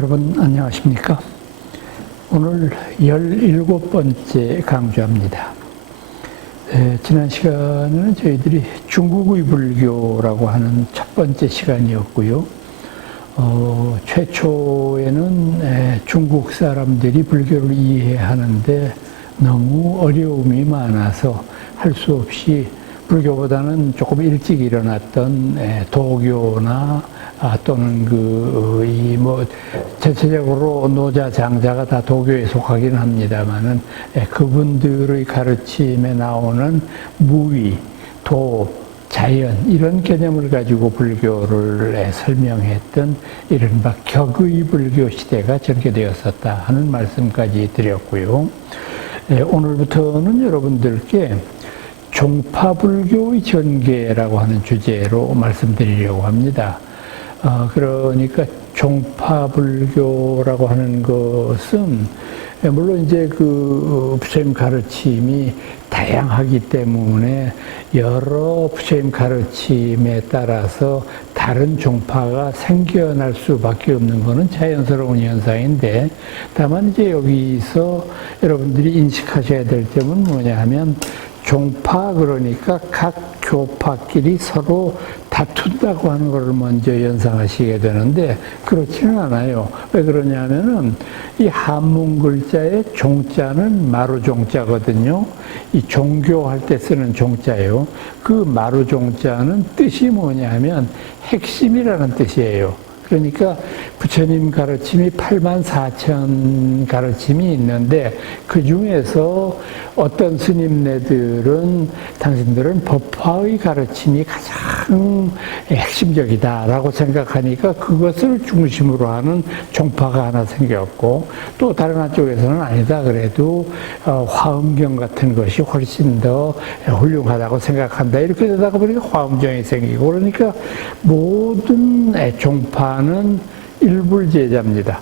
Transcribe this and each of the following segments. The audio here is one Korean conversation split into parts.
여러분 안녕하십니까? 오늘 17번째 강좌입니다. 지난 시간에는 저희들이 중국의 불교라고 하는 첫 번째 시간이었고요. 최초에는 중국 사람들이 불교를 이해하는데 너무 어려움이 많아서 할 수 없이 불교보다는 조금 일찍 일어났던 도교나 또는 전체적으로 노자, 장자가 다 도교에 속하긴 합니다만은 그분들의 가르침에 나오는 무위, 도, 자연 이런 개념을 가지고 불교를 설명했던 이른바 격의 불교 시대가 전개되었었다 하는 말씀까지 드렸고요. 오늘부터는 여러분들께 종파불교의 전개라고 하는 주제로 말씀드리려고 합니다. 그러니까 종파불교라고 하는 것은 물론 이제 부처님 가르침이 다양하기 때문에 여러 부처님 가르침에 따라서 다른 종파가 생겨날 수밖에 없는 것은 자연스러운 현상인데, 다만 이제 여기서 여러분들이 인식하셔야 될 점은 뭐냐 하면 종파, 그러니까 각 교파끼리 서로 다툰다고 하는 것을 먼저 연상하시게 되는데 그렇지는 않아요. 왜 그러냐면은 이 한문 글자의 종자는 마루종자거든요. 이 종교할 때 쓰는 종자예요. 그 마루종자는 뜻이 뭐냐면 핵심이라는 뜻이에요. 그러니까 부처님 가르침이 84,000 가르침이 있는데 그 중에서 어떤 스님네들은 당신들은 법화의 가르침이 가장 핵심적이다라고 생각하니까 그것을 중심으로 하는 종파가 하나 생겼고, 또 다른 한쪽에서는 아니다 그래도 화엄경 같은 것이 훨씬 더 훌륭하다고 생각한다, 이렇게 되다가 보니까 화엄경이 생기고, 그러니까 모든 종파는 일불제자입니다.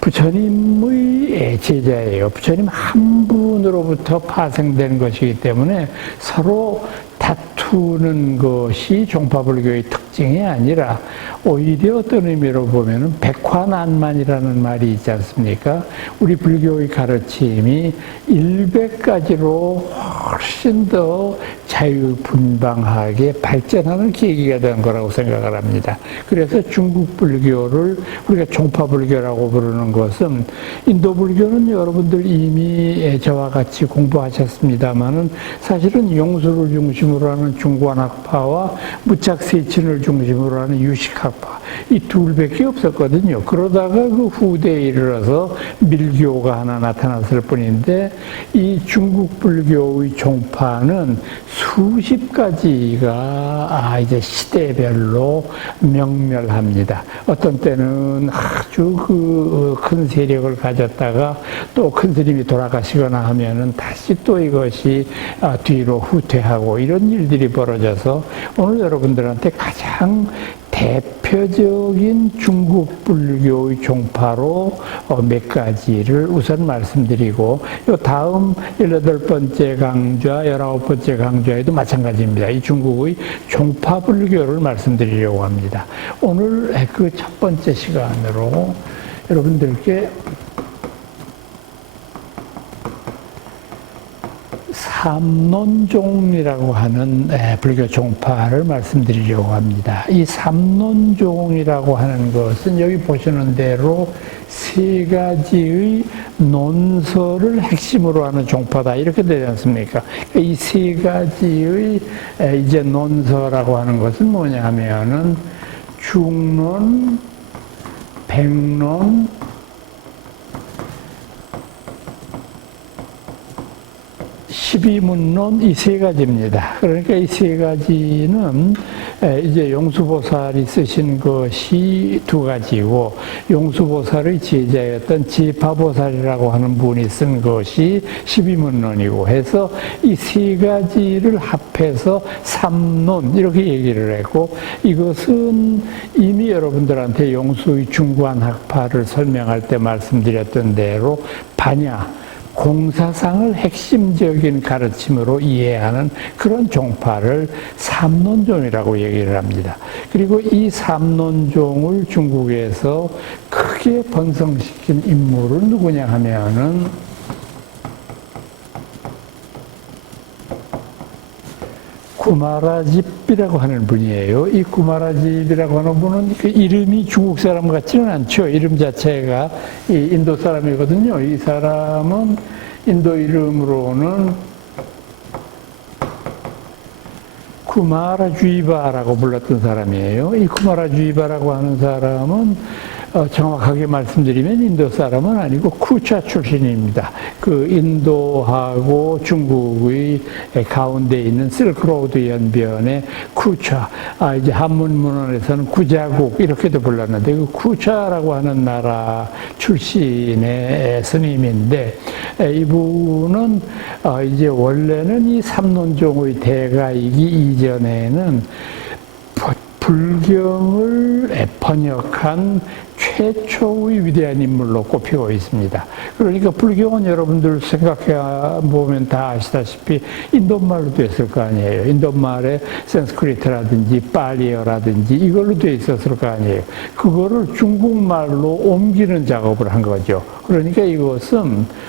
부처님의 제자예요. 부처님 한 분으로부터 파생된 것이기 때문에 서로 다투는 것이 종파불교의 특징이 아니라 오히려 어떤 의미로 보면은 백화난만이라는 말이 있지 않습니까? 우리 불교의 가르침이 100가지로 훨씬 더 자유분방하게 발전하는 계기가 된 거라고 생각을 합니다. 그래서 중국 불교를 우리가 종파불교라고 부르는 것은, 인도 불교는 여러분들 이미 저와 같이 공부하셨습니다만은 사실은 용수를 중심으로 하는 중관학파와 무착세친을 중심으로 하는 유식학파, 이 둘밖에 없었거든요. 그러다가 그 후대에 이르러서 밀교가 하나 나타났을 뿐인데, 이 중국 불교의 종파는 수십 가지가 이제 시대별로 명멸합니다. 어떤 때는 아주 큰 세력을 가졌다가 또 큰 스님이 돌아가시거나 하면은 다시 또 이것이 뒤로 후퇴하고, 이런 일들이 벌어져서 오늘 여러분들한테 가장 대표적인 중국 불교의 종파로 몇 가지를 우선 말씀드리고, 요 다음 18번째 강좌, 19번째 강좌에도 마찬가지입니다. 이 중국의 종파 불교를 말씀드리려고 합니다. 오늘 그 첫 번째 시간으로 여러분들께 삼론종이라고 하는 불교 종파를 말씀드리려고 합니다. 이 삼론종이라고 하는 것은 여기 보시는 대로 세 가지의 논설을 핵심으로 하는 종파다, 이렇게 되지 않습니까? 이 세 가지의 이제 논설이라고 하는 것은 뭐냐 하면은 중론, 백론, 십이문론, 이 세 가지입니다. 그러니까 이 세 가지는 이제 용수보살이 쓰신 것이 두 가지고, 용수보살의 제자였던 지파보살이라고 하는 분이 쓴 것이 십이문론이고 해서 이 세 가지를 합해서 삼론, 이렇게 얘기를 했고, 이것은 이미 여러분들한테 용수의 중관학파를 설명할 때 말씀드렸던 대로 반야, 공사상을 핵심적인 가르침으로 이해하는 그런 종파를 삼론종이라고 얘기를 합니다. 그리고 이 삼론종을 중국에서 크게 크게 번성시킨 인물은 누구냐 하면은 구마라집이라고 하는 분이에요. 이 구마라집이라고 하는 분은 그 이름이 중국 사람 같지는 않죠. 이름 자체가 이 인도 사람이거든요. 이 사람은 인도 이름으로는 쿠마라주이바라고 불렀던 사람이에요. 이 쿠마라주이바라고 하는 사람은 정확하게 말씀드리면 인도 사람은 아니고 쿠차 출신입니다. 그 인도하고 중국의 가운데 있는 실크로드 연변의 쿠차, 이제 한문 문헌에서는 구자국 이렇게도 불렀는데 그 쿠차라고 하는 나라 출신의 스님인데 이분은 이제 원래는 이 삼론종의 대가이기 이전에는 불경을 번역한 최초의 위대한 인물로 꼽히고 있습니다. 그러니까 불경은 여러분들 생각해 보면 다 아시다시피 인도말로 됐을 거 아니에요. 인도말에 산스크리트라든지 팔리어라든지 이걸로 돼 있었을 거 아니에요. 그거를 중국말로 옮기는 작업을 한 거죠. 그러니까 이것은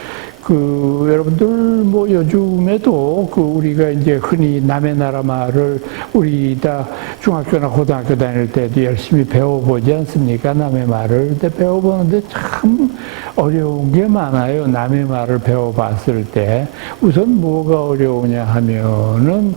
여러분들 뭐 요즘에도 우리가 이제 흔히 남의 나라 말을 우리 다 중학교나 고등학교 다닐 때도 열심히 배워보지 않습니까? 남의 말을. 근데 배워보는데 참 어려운 게 많아요. 남의 말을 배워봤을 때. 우선 뭐가 어려우냐 하면은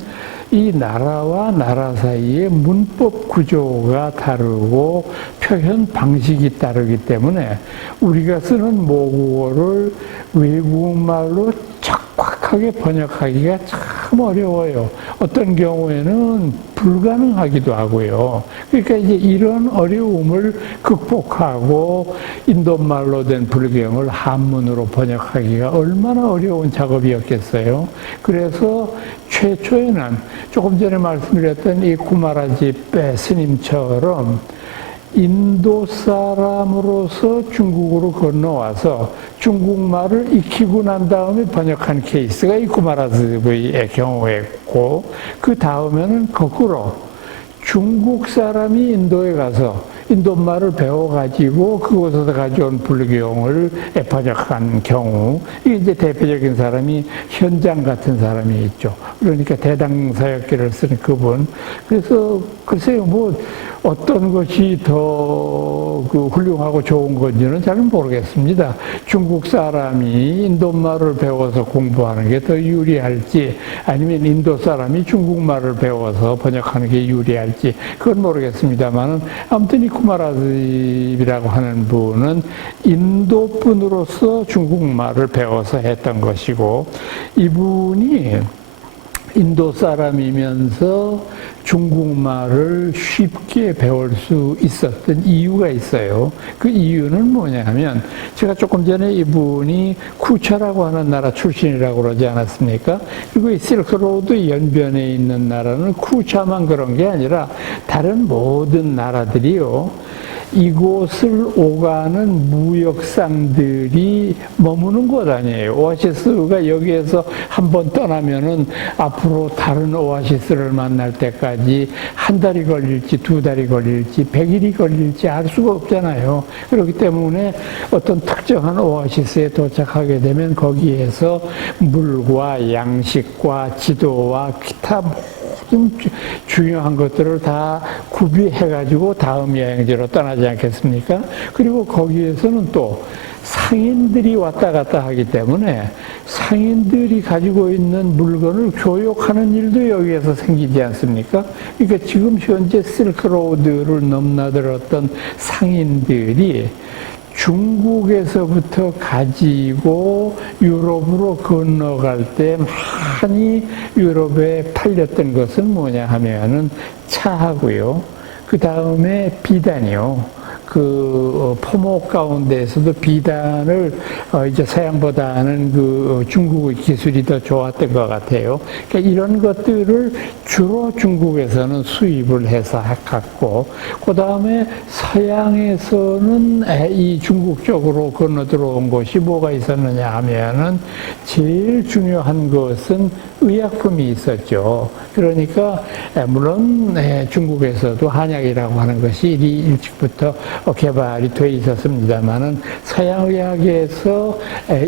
이 나라와 나라 사이의 문법 구조가 다르고 표현 방식이 다르기 때문에 우리가 쓰는 모국어를 외국말로 적확하게 번역하기가 참 어려워요. 어떤 경우에는 불가능하기도 하고요. 그러니까 이제 이런 어려움을 극복하고 인도말로 된 불경을 한문으로 번역하기가 얼마나 어려운 작업이었겠어요. 그래서 최초에는 조금 전에 말씀드렸던 이 구마라집 스님처럼 인도 사람으로서 중국으로 건너와서 중국말을 익히고 난 다음에 번역한 케이스가 이 구마라집의 경우였고, 그 다음에는 거꾸로 중국 사람이 인도에 가서 인도말을 배워가지고 그곳에서 가져온 불경을 번역한 경우, 이게 이제 대표적인 사람이 현장 같은 사람이 있죠. 그러니까 대당사역기를 쓰는 그분. 그래서 글쎄요, 뭐 어떤 것이 더 훌륭하고 좋은 건지는 잘 모르겠습니다. 중국 사람이 인도말을 배워서 공부하는 게 더 유리할지, 아니면 인도 사람이 중국말을 배워서 번역하는 게 유리할지, 그건 모르겠습니다만, 아무튼 이 쿠마라집이라고 하는 분은 인도 분으로서 중국말을 배워서 했던 것이고, 이분이 인도 사람이면서 중국말을 쉽게 배울 수 있었던 이유가 있어요. 그 이유는 뭐냐 하면, 제가 조금 전에 이분이 쿠차라고 하는 나라 출신이라고 그러지 않았습니까? 그리고 이 실크로드 연변에 있는 나라는 쿠차만 그런 게 아니라 다른 모든 나라들이요, 이곳을 오가는 무역상들이 머무는 곳 아니에요. 오아시스가 여기에서 한번 떠나면은 앞으로 다른 오아시스를 만날 때까지 한 달이 걸릴지 두 달이 걸릴지 100일이 걸릴지 알 수가 없잖아요. 그렇기 때문에 어떤 특정한 오아시스에 도착하게 되면 거기에서 물과 양식과 지도와 기타 모든 중요한 것들을 다 구비해가지고 다음 여행지로 떠나지 않겠습니까? 그리고 거기에서는 또 상인들이 왔다 갔다 하기 때문에 상인들이 가지고 있는 물건을 교역하는 일도 여기에서 생기지 않습니까? 그러니까 지금 현재 실크로드를 넘나들었던 상인들이 중국에서부터 가지고 유럽으로 건너갈 때 많이 유럽에 팔렸던 것은 뭐냐 하면은 차하고요. 그 다음에 비단이요. 포목 가운데에서도 비단을 이제 서양보다는 중국의 기술이 더 좋았던 것 같아요. 그러니까 이런 것들을 주로 중국에서는 수입을 해서 갖고, 그 다음에 서양에서는 이 중국 쪽으로 건너 들어온 것이 뭐가 있었느냐 하면은 제일 중요한 것은 의약품이 있었죠. 그러니까 물론 중국에서도 한약이라고 하는 것이 일찍부터 개발이 돼 있었습니다만은 서양의학에서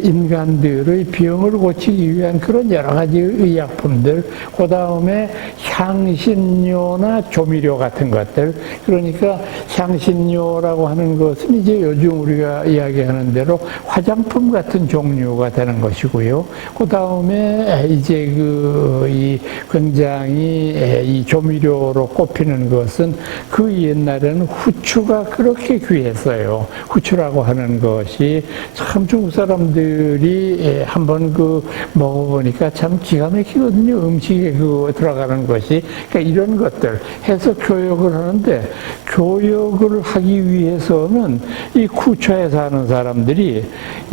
인간들의 병을 고치기 위한 그런 여러 가지 의약품들, 그 다음에 향신료나 조미료 같은 것들, 그러니까 향신료라고 하는 것은 이제 요즘 우리가 이야기하는 대로 화장품 같은 종류가 되는 것이고요. 그 다음에 이제 이 굉장히 이 조미료로 꼽히는 것은 그 옛날에는 후추가 그렇게 귀했어요. 후추라고 하는 것이 참 중국 사람들이 한번 먹어보니까 참 기가 막히거든요. 음식에 들어가는 것이. 그러니까 이런 것들 해서 교역을 하는데, 교역을 하기 위해서는 이 쿠처에 사는 사람들이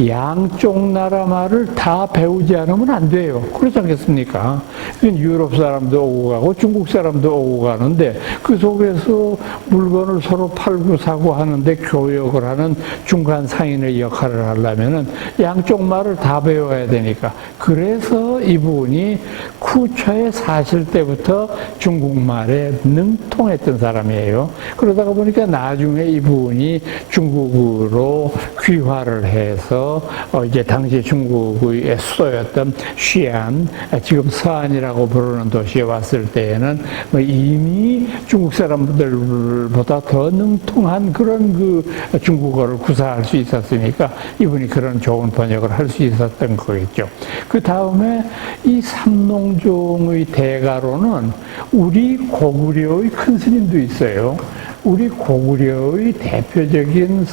양쪽 나라 말을 다 배우지 않으면 안 돼요. 그렇지 않겠습니까? 유럽 사람도 오고 가고 중국 사람도 오고 가는데 그 속에서 물건을 서로 팔고 사고 하는데 교역을 하는 중간 상인의 역할을 하려면은 양쪽 말을 다 배워야 되니까, 그래서 이분이 쿠처에 사실 때부터 중국말에 능통했던 사람이에요. 그러다가 보니까 나중에 이분이 중국으로 귀화를 해서 이제 당시 중국의 수도였던 시안, 지금 서안이라고 부르는 도시에 왔을 때에는 이미 중국 사람들보다 더 능통한 그런 중국어를 구사할 수 있었으니까 이분이 그런 좋은 번역을 할 수 있었던 거겠죠. 그 다음에 이 삼농종의 대가로는 우리 고구려의 큰 스님도 있어요. 우리 고구려의 대표적인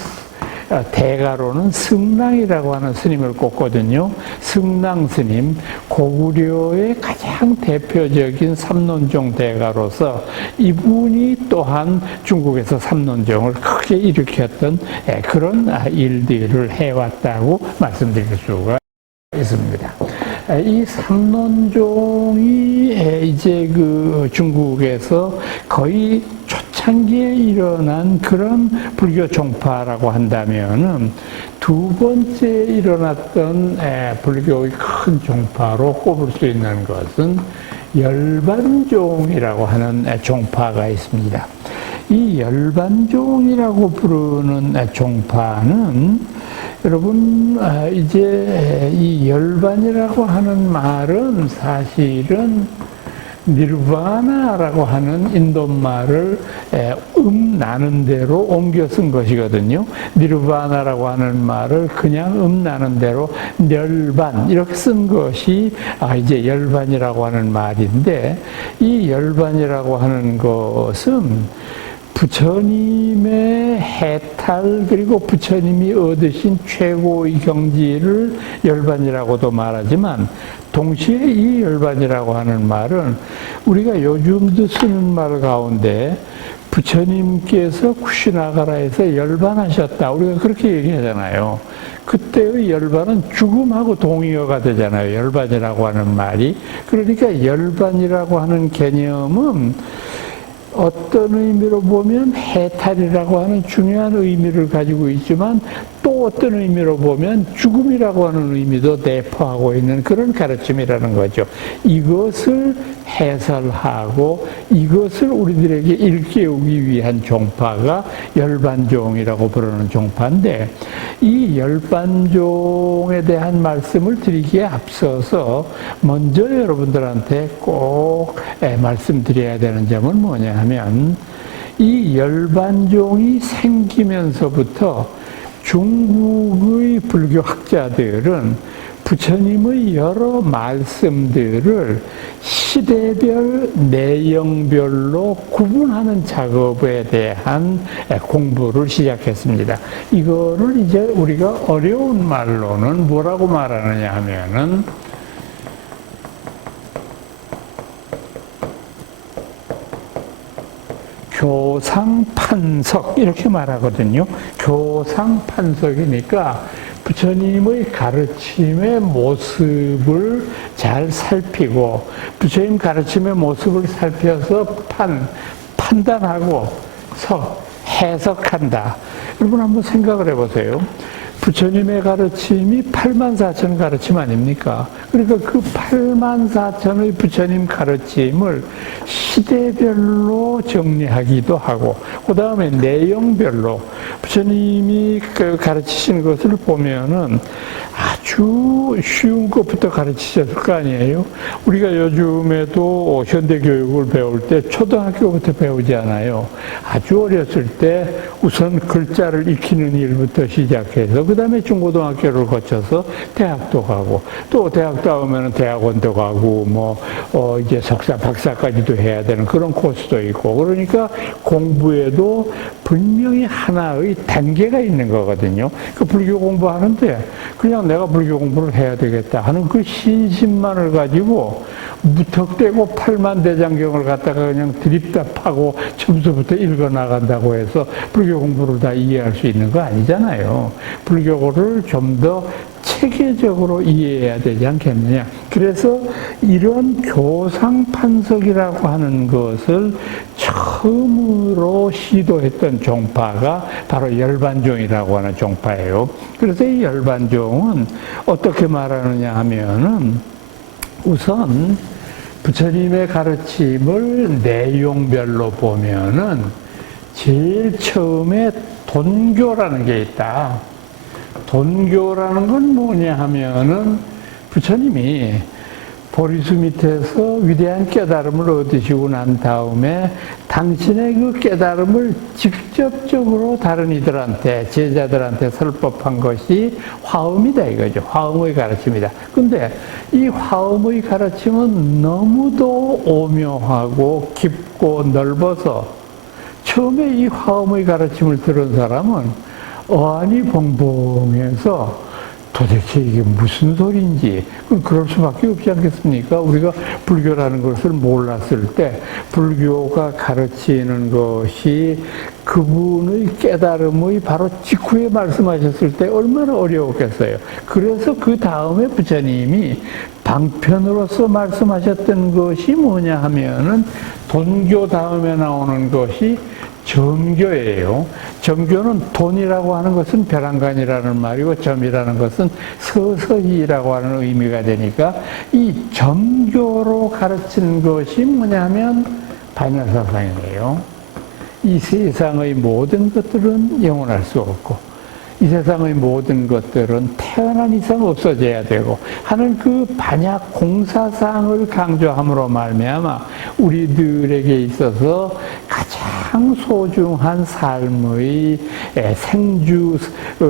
대가로는 승랑이라고 하는 스님을 꼽거든요. 승랑 스님, 고구려의 가장 대표적인 삼론종 대가로서 이분이 또한 중국에서 삼론종을 크게 일으켰던 그런 일들을 해왔다고 말씀드릴 수가 있습니다. 이 삼론종이 이제 중국에서 거의 초창기에 일어난 그런 불교 종파라고 한다면은 두 번째 일어났던 불교의 큰 종파로 꼽을 수 있는 것은 열반종이라고 하는 종파가 있습니다. 이 열반종이라고 부르는 종파는 여러분, 이제 이 열반이라고 하는 말은 사실은 니르바나라고 하는 인도말을 나는 대로 옮겨 쓴 것이거든요. 니르바나라고 하는 말을 그냥 나는 대로 열반 이렇게 쓴 것이 이제 열반이라고 하는 말인데, 이 열반이라고 하는 것은 부처님의 해탈, 그리고 부처님이 얻으신 최고의 경지를 열반이라고도 말하지만, 동시에 이 열반이라고 하는 말은 우리가 요즘도 쓰는 말 가운데 부처님께서 쿠시나가라에서 열반하셨다, 우리가 그렇게 얘기하잖아요. 그때의 열반은 죽음하고 동의어가 되잖아요. 열반이라고 하는 말이. 그러니까 열반이라고 하는 개념은 어떤 의미로 보면 해탈이라고 하는 중요한 의미를 가지고 있지만, 또 어떤 의미로 보면 죽음이라고 하는 의미도 내포하고 있는 그런 가르침이라는 거죠. 이것을 해설하고 이것을 우리들에게 일깨우기 위한 종파가 열반종이라고 부르는 종파인데, 이 열반종에 대한 말씀을 드리기에 앞서서 먼저 여러분들한테 꼭 말씀드려야 되는 점은 뭐냐 하면, 이 열반종이 생기면서부터 중국의 불교학자들은 부처님의 여러 말씀들을 시대별, 내용별로 구분하는 작업에 대한 공부를 시작했습니다. 이거를 이제 우리가 어려운 말로는 뭐라고 말하느냐 하면은 교상판석 이렇게 말하거든요. 교상판석이니까 부처님의 가르침의 모습을 잘 살피고, 부처님 가르침의 모습을 살펴서 판단하고 해석한다. 여러분 한번 생각을 해보세요. 부처님의 가르침이 84,000 가르침 아닙니까? 그러니까 그 84,000의 부처님 가르침을 시대별로 정리하기도 하고, 그 다음에 내용별로 부처님이 가르치신 것을 보면은 아주 쉬운 것부터 가르치셨을 거 아니에요? 우리가 요즘에도 현대교육을 배울 때 초등학교부터 배우지 않아요. 아주 어렸을 때 우선 글자를 익히는 일부터 시작해서 그 다음에 중고등학교를 거쳐서 대학도 가고 또 대학 다음에는 대학원도 가고 이제 석사, 박사까지도 해야 되는 그런 코스도 있고 그러니까 공부에도 분명히 하나의 단계가 있는 거거든요. 그 불교 공부하는데 그냥 내가 불교 공부를 해야 되겠다 하는 그 신심만을 가지고 무턱대고 팔만대장경을 갖다가 그냥 드립다 파고 처음부터 읽어 나간다고 해서 불교 공부를 다 이해할 수 있는 거 아니잖아요. 불교를 좀 더 체계적으로 이해해야 되지 않겠느냐. 그래서 이런 교상판석이라고 하는 것을 처음으로 시도했던 종파가 바로 열반종이라고 하는 종파예요. 그래서 이 열반종은 어떻게 말하느냐 하면은 우선 부처님의 가르침을 내용별로 보면은 제일 처음에 돈교라는 게 있다. 돈교라는 건 뭐냐 하면은 부처님이 보리수 밑에서 위대한 깨달음을 얻으시고 난 다음에 당신의 그 깨달음을 직접적으로 다른 이들한테, 제자들한테 설법한 것이 화엄이다 이거죠. 화엄의 가르침이다. 근데 이 화엄의 가르침은 너무도 오묘하고 깊고 넓어서 처음에 이 화엄의 가르침을 들은 사람은 어안이 벙벙해서 도대체 이게 무슨 소리인지 그럴 수밖에 없지 않겠습니까? 우리가 불교라는 것을 몰랐을 때 불교가 가르치는 것이 그분의 깨달음의 바로 직후에 말씀하셨을 때 얼마나 어려웠겠어요. 그래서 그 다음에 부처님이 방편으로서 말씀하셨던 것이 뭐냐 하면은 돈교 다음에 나오는 것이 점교예요. 점교는 돈이라고 하는 것은 벼랑간이라는 말이고 점이라는 것은 서서히라고 하는 의미가 되니까 이 점교로 가르치는 것이 뭐냐면 반야사상이에요. 이 세상의 모든 것들은 영원할 수 없고 이 세상의 모든 것들은 태어난 이상 없어져야 되고 하는 그 반야 공사상을 강조함으로 말미암아 우리들에게 있어서 가장 소중한 삶의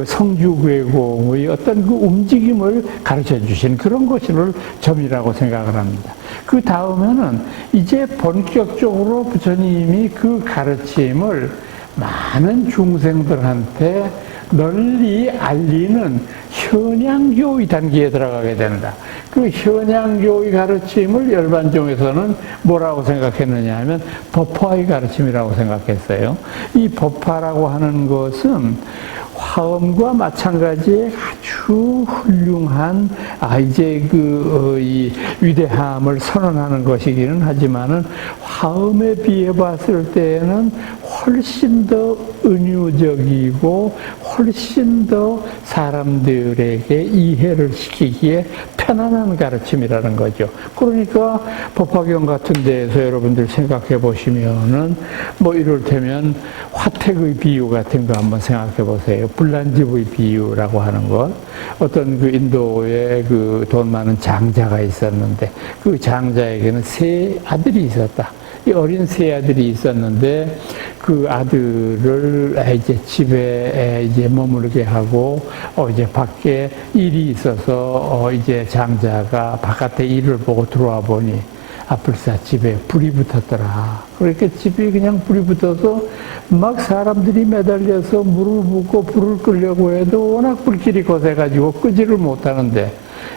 성주괴공의 어떤 그 움직임을 가르쳐 주신 그런 것을 점이라고 생각을 합니다. 그 다음에는 이제 본격적으로 부처님이 그 가르침을 많은 중생들한테 널리 알리는 현양교의 단계에 들어가게 된다. 그 현양교의 가르침을 열반종에서는 뭐라고 생각했느냐 하면 법화의 가르침이라고 생각했어요. 이 법화라고 하는 것은 화엄과 마찬가지의 아주 훌륭한 이제 이 위대함을 선언하는 것이기는 하지만은 화엄에 비해 봤을 때에는 훨씬 더 은유적이고 훨씬 더 사람들에게 이해를 시키기에 편안한 가르침이라는 거죠. 그러니까 법화경 같은 데에서 여러분들 생각해 보시면은 이를테면 화택의 비유 같은 거 한번 생각해 보세요. 불난집의 비유라고 하는 것. 어떤 그 인도에 그 돈 많은 장자가 있었는데 그 장자에게는 세 아들이 있었다. 이 어린 세 아들이 있었는데 그 아들을 이제 집에 이제 머무르게 하고 이제 밖에 일이 있어서 이제 장자가 바깥에 일을 보고 들어와 보니 불사 집에 불이 붙었더라. 그렇게 집에 그냥 불이 붙어서 막 사람들이 매달려서 물을 붓고 불을 끄려고 해도 워낙 불길이 거세가지고 끄지를 못하는데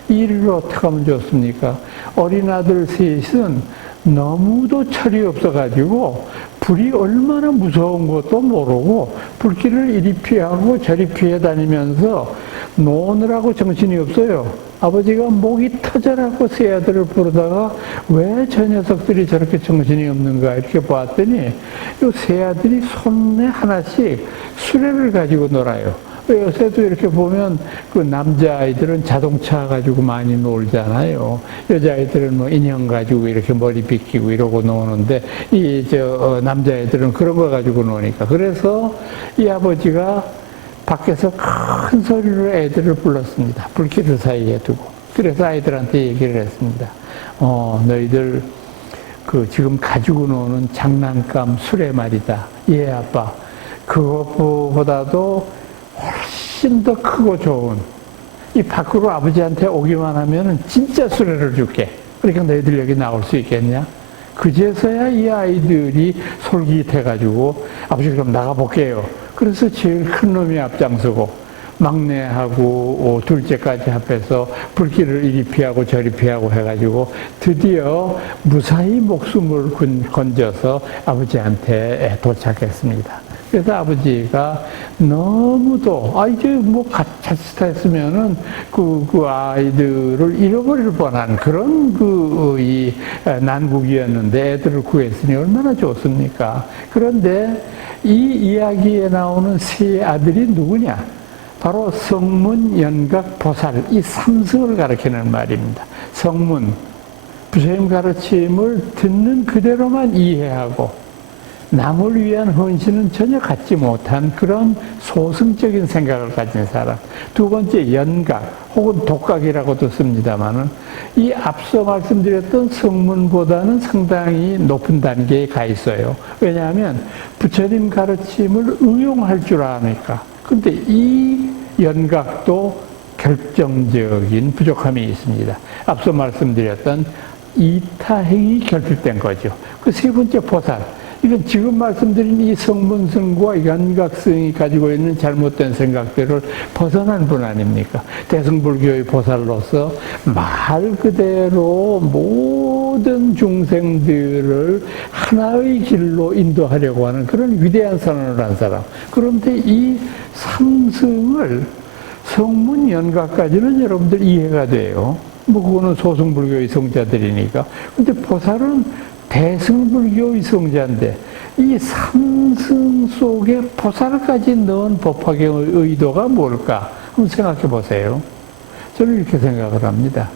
이 일을 어떻게 하면 좋습니까? 어린 아들 셋은 너무도 철이 없어가지고 불이 얼마나 무서운 것도 모르고 불길을 이리 피하고 저리 피해 다니면서 노느라고 정신이 없어요. 아버지가 목이 터져라고 세 아들을 부르다가 왜 저 녀석들이 저렇게 정신이 없는가 이렇게 봤더니 이 세 아들이 손에 하나씩 수레를 가지고 놀아요. 요새도 이렇게 보면 그 남자아이들은 자동차 가지고 많이 놀잖아요. 여자아이들은 뭐 인형 가지고 이렇게 머리 빗기고 이러고 노는데 남자아이들은 그런 거 가지고 노니까. 그래서 이 아버지가 밖에서 큰 소리로 애들을 불렀습니다. 불길을 사이에 두고. 그래서 아이들한테 얘기를 했습니다. 너희들 지금 가지고 노는 장난감 수레 말이다. 예, 아빠. 그것보다도 훨씬 더 크고 좋은 이 밖으로 아버지한테 오기만 하면은 진짜 수레를 줄게. 그러니까 너희들 여기 나올 수 있겠냐? 그제서야 이 아이들이 솔깃해가지고 아버지 그럼 나가볼게요. 그래서 제일 큰 놈이 앞장서고 막내하고 둘째까지 합해서 불길을 이리 피하고 저리 피하고 해가지고 드디어 무사히 목숨을 건져서 아버지한테 도착했습니다. 그래서 아버지가 너무도, 이제 뭐 자칫했으면은 그 아이들을 잃어버릴 뻔한 그런 이 난국이었는데 애들을 구했으니 얼마나 좋습니까? 그런데 이 이야기에 나오는 세 아들이 누구냐? 바로 성문, 연각, 보살, 이 삼성을 가리키는 말입니다. 성문, 부처님 가르침을 듣는 그대로만 이해하고 남을 위한 헌신은 전혀 갖지 못한 그런 소승적인 생각을 가진 사람. 두 번째, 연각 혹은 독각이라고도 씁니다만은 이 앞서 말씀드렸던 성문보다는 상당히 높은 단계에 가 있어요. 왜냐하면 부처님 가르침을 응용할 줄 아니까. 근데 이 연각도 결정적인 부족함이 있습니다. 앞서 말씀드렸던 이타행이 결핍된 거죠. 그 세 번째 보살. 이건 지금 말씀드린 이 성문성과 연각성이 가지고 있는 잘못된 생각들을 벗어난 분 아닙니까? 대승불교의 보살로서 말 그대로 모든 중생들을 하나의 길로 인도하려고 하는 그런 위대한 선언을 한 사람. 그런데 이 삼승을 성문 연각까지는 여러분들 이해가 돼요. 뭐 그거는 소승불교의 성자들이니까. 근데 보살은 대승불교의 성자인데 이 삼승 속에 보살까지 넣은 법화경의 의도가 뭘까? 한번 생각해 보세요. 저는 이렇게 생각을 합니다.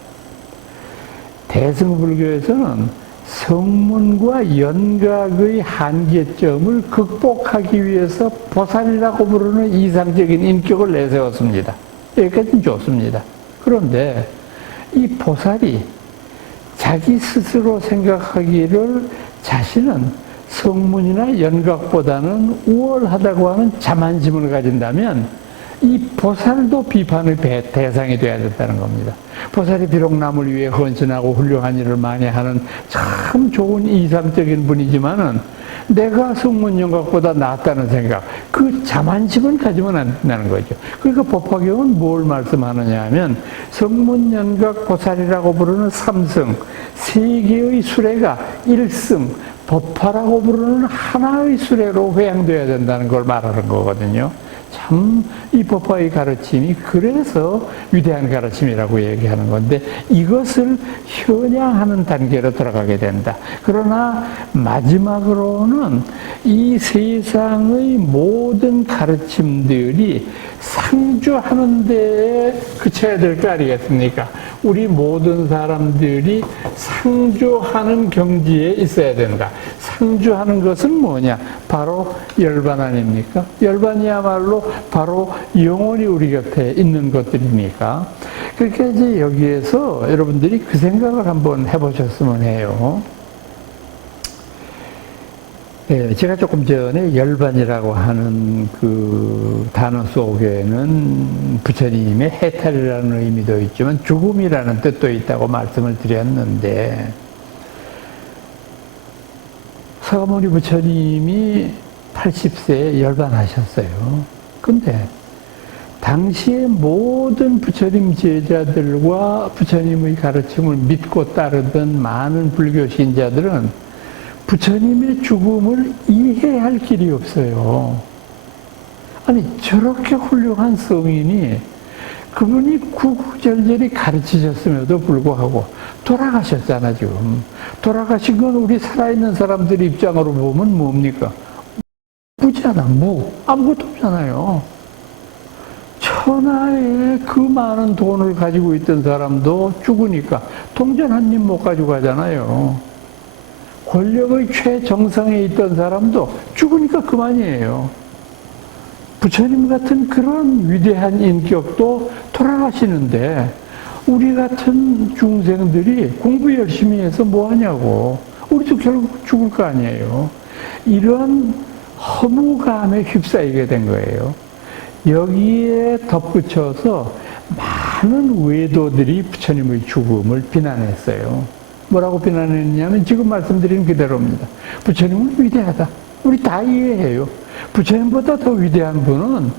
대승불교에서는 성문과 연각의 한계점을 극복하기 위해서 보살이라고 부르는 이상적인 인격을 내세웠습니다. 여기까지는 좋습니다. 그런데 이 보살이 자기 스스로 생각하기를 자신은 성문이나 연각보다는 우월하다고 하는 자만심을 가진다면 이 보살도 비판의 대상이 되어야 된다는 겁니다. 보살이 비록 남을 위해 헌신하고 훌륭한 일을 많이 하는 참 좋은 이상적인 분이지만은 내가 성문 연각보다 낫다는 생각, 그 자만심을 가지면 안 된다는 거죠. 그러니까 법화경은 뭘 말씀하느냐 하면 성문 연각 보살이라고 부르는 삼승, 세 개의 수레가 일승, 법화라고 부르는 하나의 수레로 회양되어야 된다는 걸 말하는 거거든요. 참 이 법화의 가르침이 그래서 위대한 가르침이라고 얘기하는 건데 이것을 현양하는 단계로 들어가게 된다. 그러나 마지막으로는 이 세상의 모든 가르침들이 상주하는 데에 그쳐야 될 거 아니겠습니까? 우리 모든 사람들이 상주하는 경지에 있어야 된다. 상주하는 것은 뭐냐? 바로 열반 아닙니까? 열반이야말로 바로 영원히 우리 곁에 있는 것들이니까. 그러니까 이제 여기에서 여러분들이 그 생각을 한번 해보셨으면 해요. 예, 제가 조금 전에 열반이라고 하는 그 단어 속에는 부처님의 해탈이라는 의미도 있지만 죽음이라는 뜻도 있다고 말씀을 드렸는데 서가모니 부처님이 80세에 열반하셨어요. 근데 당시에 모든 부처님 제자들과 부처님의 가르침을 믿고 따르던 많은 불교 신자들은 부처님의 죽음을 이해할 길이 없어요. 아니 저렇게 훌륭한 성인이 그분이 구구절절히 가르치셨음에도 불구하고 돌아가셨잖아 지금. 돌아가신 건 우리 살아있는 사람들 입장으로 보면 뭡니까? 무잖아, 아무것도 없잖아요. 천하에 그 많은 돈을 가지고 있던 사람도 죽으니까 동전 한 입 못 가지고 가잖아요. 권력의 최정상에 있던 사람도 죽으니까 그만이에요. 부처님 같은 그런 위대한 인격도 돌아가시는데 우리 같은 중생들이 공부 열심히 해서 뭐 하냐고. 우리도 결국 죽을 거 아니에요. 이런 허무감에 휩싸이게 된 거예요. 여기에 덧붙여서 많은 외도들이 부처님의 죽음을 비난했어요. 뭐라고 비난했냐면 지금 말씀드린 그대로입니다. 부처님은 위대하다. 우리 다 이해해요. 부처님보다 더 위대한 분은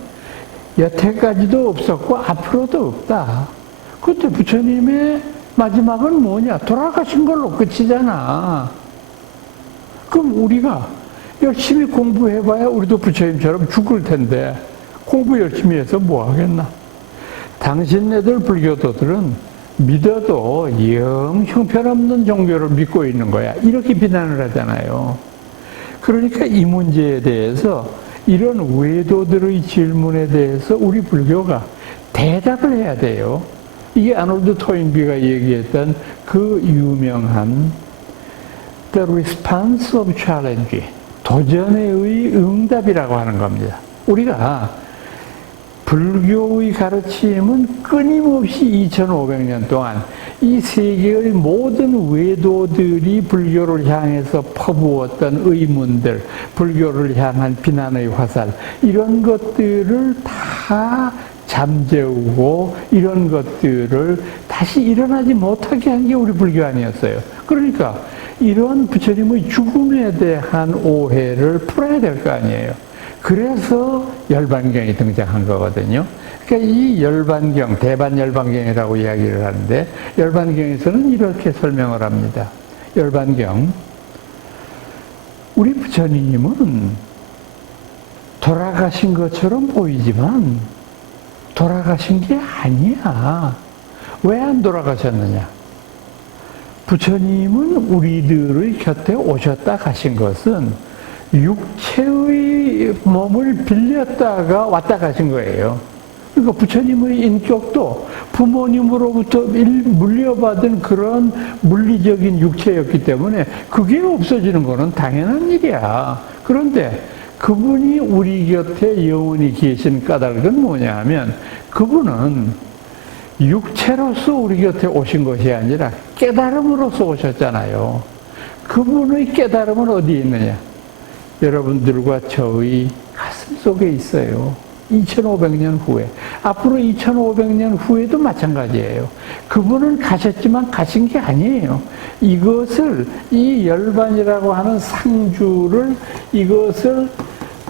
여태까지도 없었고 앞으로도 없다. 그때 부처님의 마지막은 뭐냐? 돌아가신 걸로 끝이잖아. 그럼 우리가 열심히 공부해봐야 우리도 부처님처럼 죽을 텐데 공부 열심히 해서 뭐 하겠나? 당신네들 불교도들은 믿어도 영 형편없는 종교를 믿고 있는 거야. 이렇게 비난을 하잖아요. 그러니까 이 문제에 대해서 이런 외도들의 질문에 대해서 우리 불교가 대답을 해야 돼요. 이게 아놀드 토인비가 얘기했던 그 유명한 The Response of Challenge, 도전의 응답이라고 하는 겁니다. 우리가 불교의 가르침은 끊임없이 2500년 동안 이 세계의 모든 외도들이 불교를 향해서 퍼부었던 의문들, 불교를 향한 비난의 화살, 이런 것들을 다 잠재우고 이런 것들을 다시 일어나지 못하게 한 게 우리 불교 아니었어요. 그러니까 이런 부처님의 죽음에 대한 오해를 풀어야 될 거 아니에요. 그래서 열반경이 등장한 거거든요. 그러니까 이 열반경, 대반열반경이라고 이야기를 하는데 열반경에서는 이렇게 설명을 합니다. 열반경, 우리 부처님은 돌아가신 것처럼 보이지만 돌아가신 게 아니야. 왜 안 돌아가셨느냐? 부처님은 우리들의 곁에 오셨다 가신 것은 육체의 몸을 빌렸다가 왔다 가신 거예요. 그러니까 부처님의 인격도 부모님으로부터 물려받은 그런 물리적인 육체였기 때문에 그게 없어지는 거는 당연한 일이야. 그런데 그분이 우리 곁에 영원히 계신 까닭은 뭐냐 하면 그분은 육체로서 우리 곁에 오신 것이 아니라 깨달음으로서 오셨잖아요. 그분의 깨달음은 어디에 있느냐? 여러분들과 저의 가슴 속에 있어요. 2500년 후에. 앞으로 2500년 후에도 마찬가지예요. 그분은 가셨지만 가신 게 아니에요. 이것을, 이 열반이라고 하는 상주를, 이것을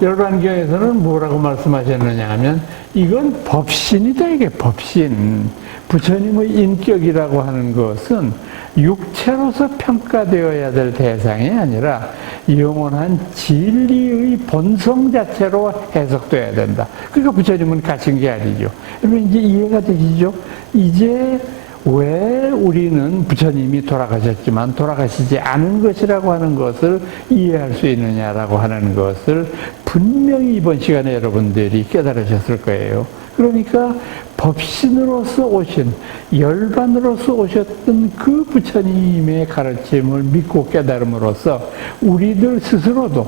열반경에서는 뭐라고 말씀하셨느냐 하면 이건 법신이다. 이게 법신. 부처님의 인격이라고 하는 것은 육체로서 평가되어야 될 대상이 아니라 영원한 진리의 본성 자체로 해석돼야 된다. 그러니까 부처님은 가신 게 아니죠. 여러분 이제 이해가 되시죠? 이제 왜 우리는 부처님이 돌아가셨지만 돌아가시지 않은 것이라고 하는 것을 이해할 수 있느냐라고 하는 것을 분명히 이번 시간에 여러분들이 깨달으셨을 거예요. 그러니까 법신으로서 오신, 열반으로서 오셨던 그 부처님의 가르침을 믿고 깨달음으로써 우리들 스스로도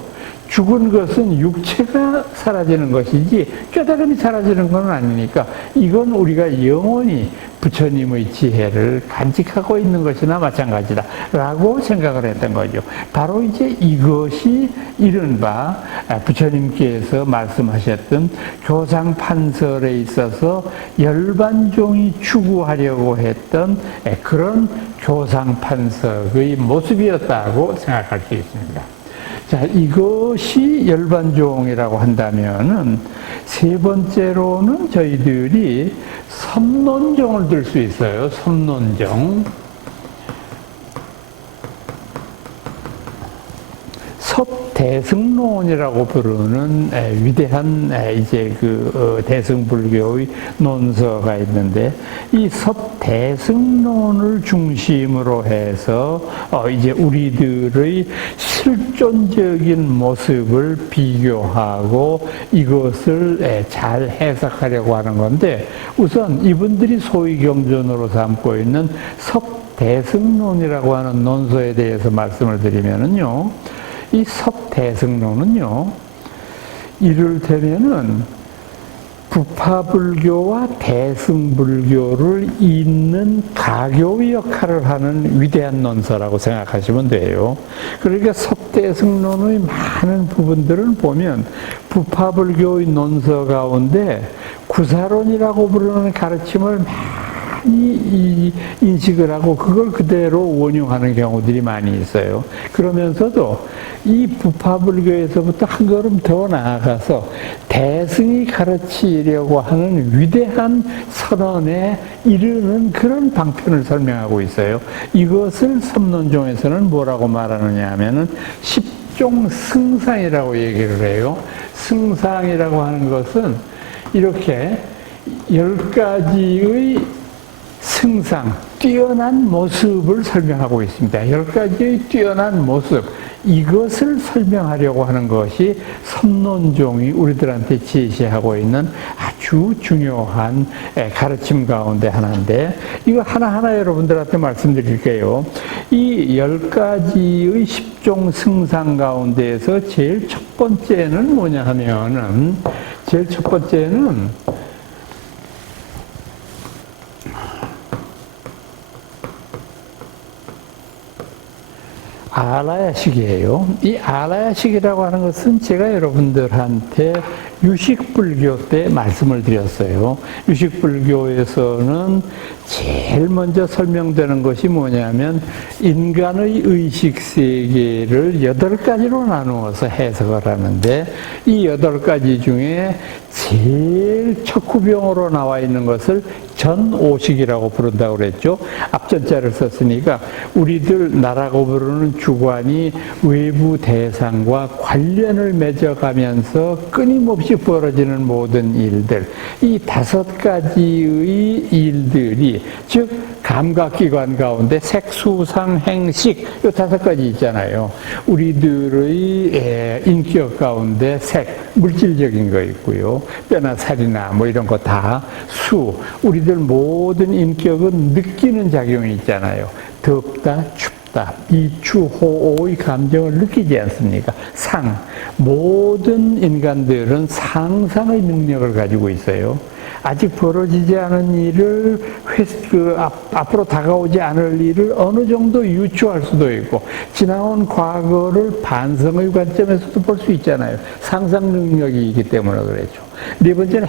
죽은 것은 육체가 사라지는 것이지 깨달음이 사라지는 건 아니니까 이건 우리가 영원히 부처님의 지혜를 간직하고 있는 것이나 마찬가지다 라고 생각을 했던 거죠. 바로 이제 이것이 이른바 부처님께서 말씀하셨던 교상판설에 있어서 열반종이 추구하려고 했던 그런 교상판석의 모습이었다고 생각할 수 있습니다. 자, 이것이 열반종이라고 한다면은 세 번째로는 저희들이 섭론종을 들 수 있어요. 섭론종. 섭대승론이라고 부르는 위대한 이제 그 대승불교의 논서가 있는데, 이 섭대승론을 중심으로 해서 이제 우리들의 실존적인 모습을 비교하고 이것을 잘 해석하려고 하는 건데, 우선 이분들이 소위 경전으로 삼고 있는 섭대승론이라고 하는 논서에 대해서 말씀을 드리면은요, 이 섭대승론은요, 이를테면은 부파불교와 대승불교를 잇는 가교 역할을 하는 위대한 논서라고 생각하시면 돼요. 그러니까 섭대승론의 많은 부분들을 보면 부파불교의 논서 가운데 구사론이라고 부르는 가르침을 많이 인식을 하고 그걸 그대로 원용하는 경우들이 많이 있어요. 그러면서도 이 부파불교에서부터 한 걸음 더 나아가서 대승이 가르치려고 하는 위대한 선언에 이르는 그런 방편을 설명하고 있어요. 이것을 섭론종에서는 뭐라고 말하느냐 하면은 십종 승상이라고 얘기를 해요. 승상이라고 하는 것은 이렇게 10가지의 승상, 뛰어난 모습을 설명하고 있습니다. 10가지의 뛰어난 모습, 이것을 설명하려고 하는 것이 섭론종이 우리들한테 제시하고 있는 아주 중요한 가르침 가운데 하나인데, 이거 하나하나 여러분들한테 말씀드릴게요. 이 10가지의 십종 승상 가운데에서 제일 첫 번째는 뭐냐 하면은, 제일 첫 번째는 아라야식이에요. 이 아라야식이라고 하는 것은 제가 여러분들한테 유식불교 때 말씀을 드렸어요. 유식불교에서는 제일 먼저 설명되는 것이 뭐냐면 인간의 의식 세계를 8가지로 나누어서 해석을 하는데, 이 8가지 중에 제일 척후병으로 나와 있는 것을 전오식이라고 부른다고 그랬죠. 앞전자를 썼으니까 우리들 나라고 부르는 주관이 외부 대상과 관련을 맺어가면서 끊임없이 벌어지는 모든 일들, 이 5가지의 일들이, 즉 감각기관 가운데 색수상 행식, 이 5가지 있잖아요. 우리들의 인격 가운데 색, 물질적인 거 있고요, 뼈나 살이나 뭐 이런 거 다 수, 우리들 모든 인격은 느끼는 작용이 있잖아요. 덥다, 춥다, 비추, 호의 감정을 느끼지 않습니까? 상, 모든 인간들은 상상의 능력을 가지고 있어요. 아직 벌어지지 않은 일을 앞으로 다가오지 않을 일을 어느 정도 유추할 수도 있고, 지나온 과거를 반성의 관점에서도 볼 수 있잖아요. 상상 능력이 있기 때문에 그랬죠. 네 번째는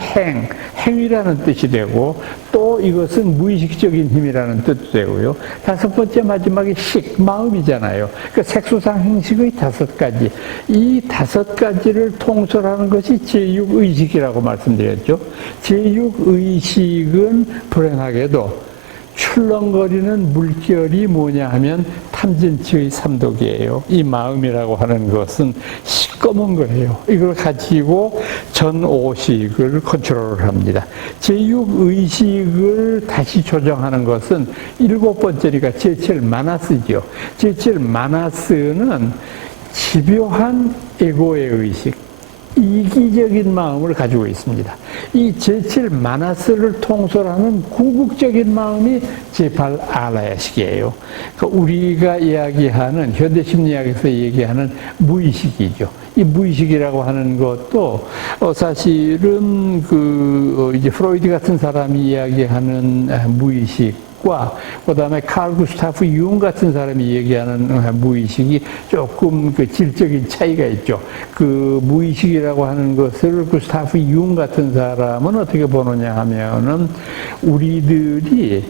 행위라는 뜻이 되고, 또 이것은 무의식적인 힘이라는 뜻도 되고요. 5번째 마지막에 마음이잖아요. 그 색수상 행식의 5가지, 이 5가지를 통솔하는 것이 제6의식이라고 말씀드렸죠. 제6의식은 불행하게도 출렁거리는 물결이 뭐냐 하면 탐진치의 삼독이에요. 이 마음이라고 하는 것은 시꺼먼 거예요. 이걸 가지고 전오식을 컨트롤을 합니다. 제6의식을 다시 조정하는 것은 7번째니까 제7마나스죠. 제7마나스는 집요한 에고의 의식, 이기적인 마음을 가지고 있습니다. 이 제7마나스를 통솔하는 궁극적인 마음이 제8 아라야식이에요. 그러니까 우리가 이야기하는, 현대심리학에서 얘기하는 무의식이죠. 이 무의식이라고 하는 것도 사실은 이제 프로이드 같은 사람이 이야기하는 무의식, 그 다음에 칼 구스타프 융 같은 사람이 얘기하는 무의식이 조금 질적인 차이가 있죠. 그 무의식이라고 하는 것을 구스타프 융 같은 사람은 어떻게 보느냐 하면은, 우리들이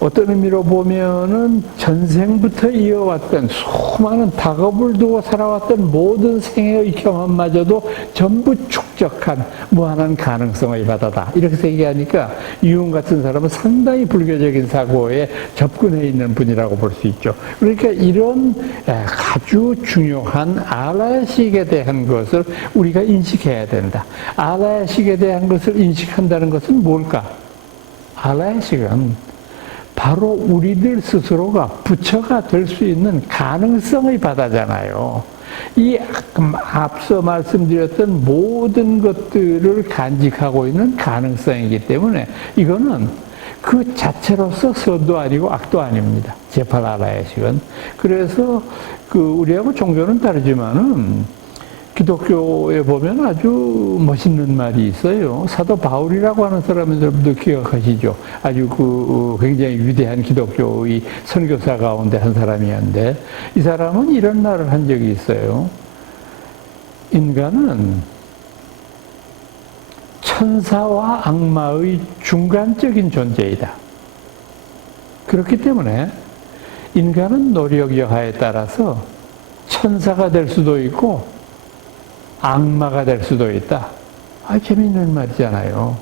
어떤 의미로 보면은 전생부터 이어왔던 수많은 닭업을 두고 살아왔던 모든 생애의 경험마저도 전부 축적한 무한한 가능성의 바다다. 이렇게 얘기하니까 유흥 같은 사람은 상당히 불교적인 사고에 접근해 있는 분이라고 볼 수 있죠. 그러니까 이런 아주 중요한 알라야식에 대한 것을 우리가 인식해야 된다. 알라야식에 대한 것을 인식한다는 것은 뭘까? 알라야식은 바로 우리들 스스로가 부처가 될 수 있는 가능성의 바다잖아요. 이 앞서 말씀드렸던 모든 것들을 간직하고 있는 가능성이기 때문에 이거는 그 자체로서 선도 아니고 악도 아닙니다. 제8알라야식은. 그래서 우리하고 종교는 다르지만은 기독교에 보면 아주 멋있는 말이 있어요. 사도 바울이라고 하는 사람은 여러분들 기억하시죠? 아주 굉장히 위대한 기독교의 선교사 가운데 한 사람이었는데, 이 사람은 이런 말을 한 적이 있어요. 인간은 천사와 악마의 중간적인 존재이다. 그렇기 때문에 인간은 노력 여하에 따라서 천사가 될 수도 있고 악마가 될 수도 있다. 재미있는 말이잖아요.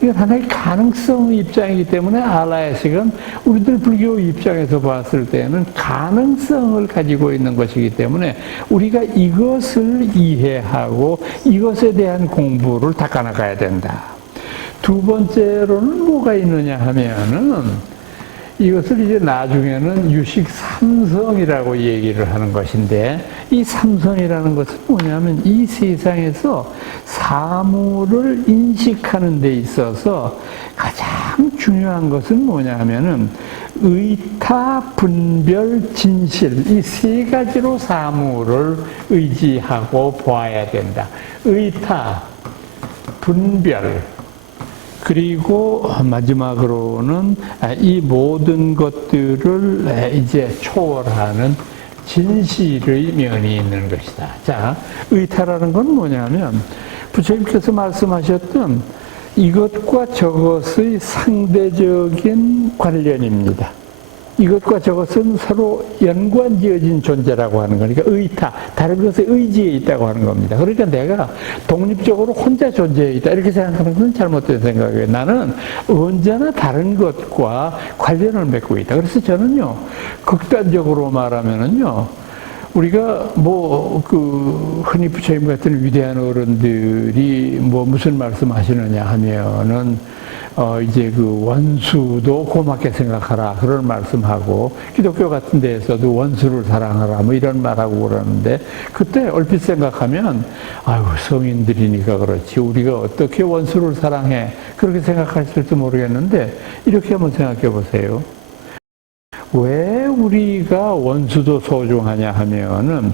이건 하나의 가능성의 입장이기 때문에 알라야식은 우리들 불교 입장에서 봤을 때는 가능성을 가지고 있는 것이기 때문에 우리가 이것을 이해하고 이것에 대한 공부를 닦아나가야 된다. 두 번째로는 뭐가 있느냐 하면은 이것을 이제 나중에는 유식 삼성이라고 얘기를 하는 것인데, 이 삼성이라는 것은 뭐냐면 이 세상에서 사물을 인식하는 데 있어서 가장 중요한 것은 뭐냐 하면은 의타, 분별, 진실, 이 세 가지로 사물을 의지하고 보아야 된다. 의타, 분별, 그리고 마지막으로는 이 모든 것들을 이제 초월하는 진실의 면이 있는 것이다. 자, 의타라는 건 뭐냐면 부처님께서 말씀하셨던 이것과 저것의 상대적인 관련입니다. 이것과 저것은 서로 연관지어진 존재라고 하는 거니까 의타, 다른 것에 의지해 있다고 하는 겁니다. 그러니까 내가 독립적으로 혼자 존재해 있다 이렇게 생각하는 것은 잘못된 생각이에요. 나는 언제나 다른 것과 관련을 맺고 있다. 그래서 저는요, 극단적으로 말하면은요, 우리가 흔히 부처님 같은 위대한 어른들이 무슨 말씀 하시느냐 하면은 이제 원수도 고맙게 생각하라 그런 말씀하고, 기독교 같은 데에서도 원수를 사랑하라 이런 말하고 그러는데, 그때 얼핏 생각하면 아유 성인들이니까 그렇지 우리가 어떻게 원수를 사랑해 그렇게 생각하실지 모르겠는데, 이렇게 한번 생각해 보세요. 왜 우리가 원수도 소중하냐 하면은,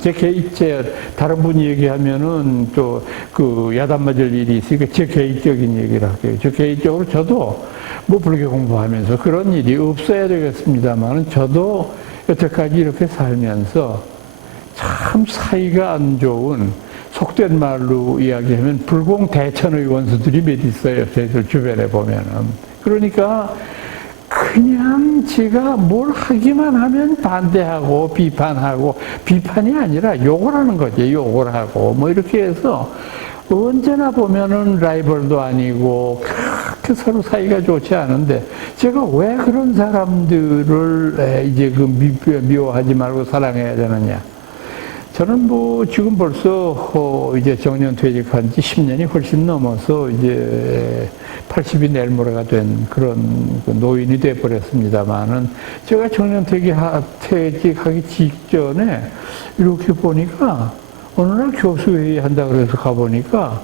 다른 분이 얘기하면은 또 야단 맞을 일이 있으니까 제 개인적인 얘기를 할게요. 저 개인적으로 저도 불교 공부하면서 그런 일이 없어야 되겠습니다만은, 저도 여태까지 이렇게 살면서 참 사이가 안 좋은, 속된 말로 이야기하면 불공대천의 원수들이 몇 있어요. 저희들 주변에 보면은. 그러니까 그냥 제가 뭘 하기만 하면 반대하고 비판하고, 비판이 아니라 욕을 하는 거지. 욕을 하고 이렇게 해서 언제나 보면은 라이벌도 아니고 그렇게 서로 사이가 좋지 않은데, 제가 왜 그런 사람들을 이제 미워하지 말고 사랑해야 되느냐. 저는 지금 벌써 이제 정년 퇴직한 지 10년이 훨씬 넘어서 이제 80이 내일 모레가 된 그런 노인이 돼버렸습니다만은, 제가 정년 퇴직하기 직전에 이렇게 보니까 어느 날 교수회의 한다고 해서 가보니까